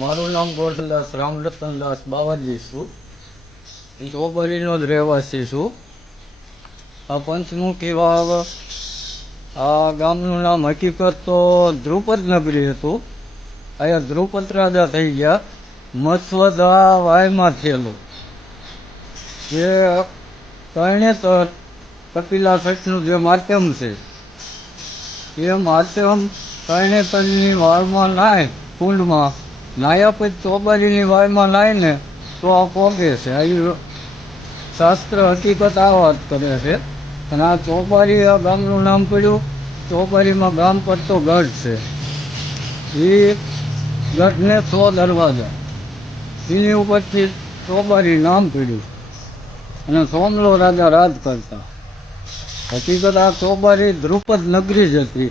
મારું નામ ગોરધનદાસ રામરતનદાસ બાવાજી છું. ચોબરીનો જ રહેવાસી છું. આ પંચમુખી વાવ આ ગામનું નામ હકીકત તો ધ્રુપદ નગરી હતું. અહીંયા દ્રુપદ રાજા થઈ ગયા મસ્વદ વાયમાં થયેલું. જે તરણેતર કપિલા સઠનું જે માધ્યમ છે, એ માધ્યમ તરણેતરની વાળમાં નાય, કુંડમાં નાયા પછી ચોબારીની વાળમાં નાય ને તો આ પોગે છે. આવી શાસ્ત્ર હકીકત આ વાત કરે છે. અને આ ચોપારી આ ગામનું નામ પડ્યું. ચોપારીમાં ગામ પડતો ગઢ છે. એ ગઢને સો દરવાજા. એની ઉપરથી ચોબારી નામ પડ્યું. અને સોમલો રાજા રાજ કરતા. હકીકત આ ચોબારી ધ્રુપદ નગરી જ હતી.